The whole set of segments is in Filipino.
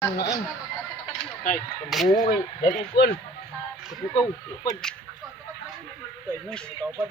Naan. Ay, kamuhay. Dali kun. Kupukaw, upad. Kay mo, upad.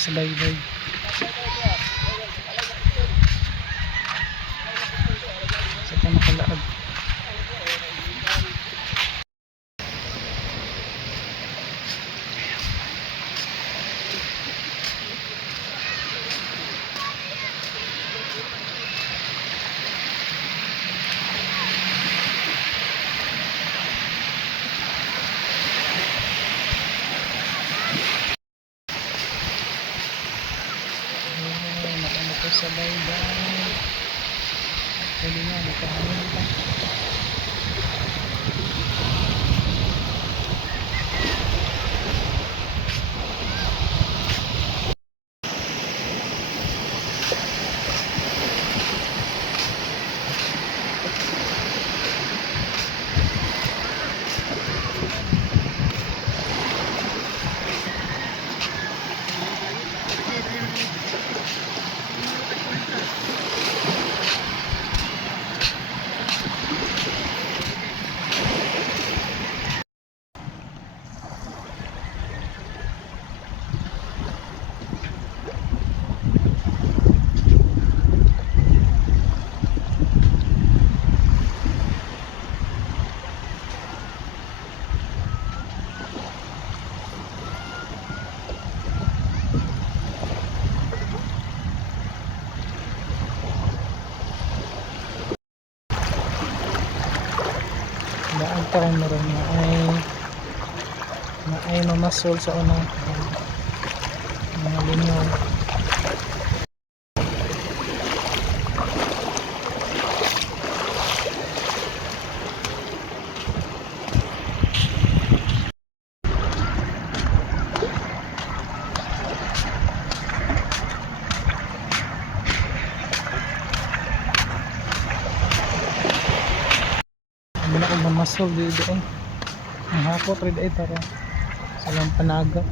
Sa baybay. Sa panakalaag. Sa baybay. Pwede nga, nagkahanin pa. Daan pa rin meron na ay mamasol sa unang mga lingaw. Wala akong mamasol dito eh. Ang hapot rin eh para sa lampanaga.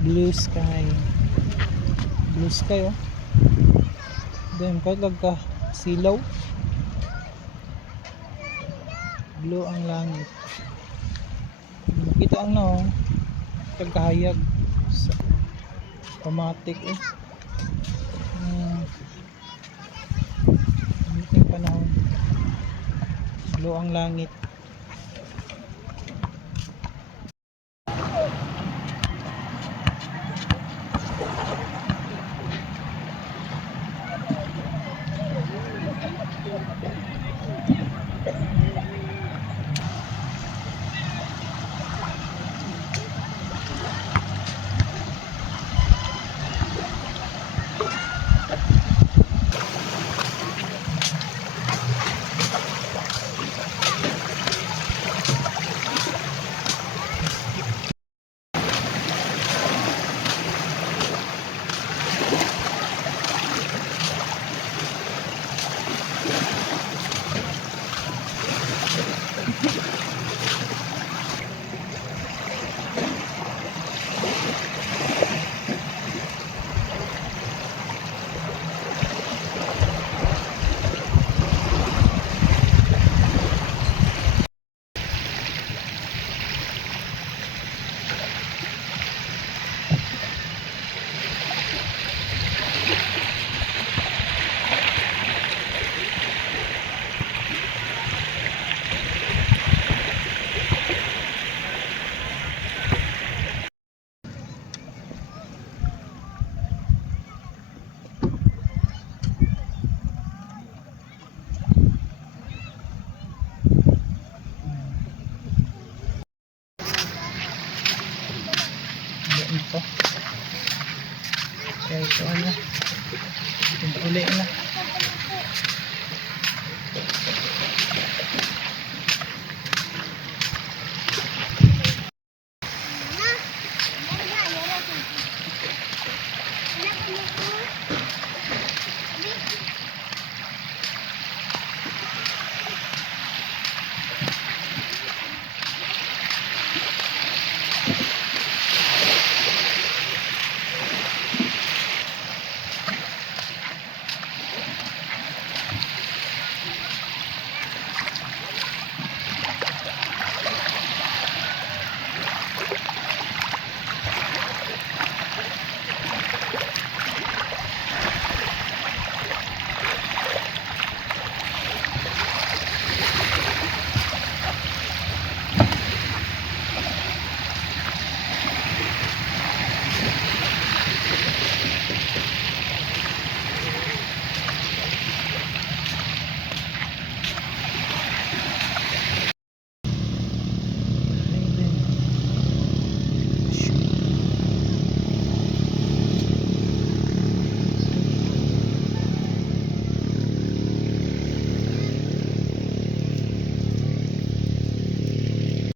Blue sky. Blue sky oh. Then kahit lagka silaw. Blue ang langit. Kita ang no pagkahayag sa automatic eh. Ang panahon. Blue ang langit. ito. Kaya ito ano. Uli na.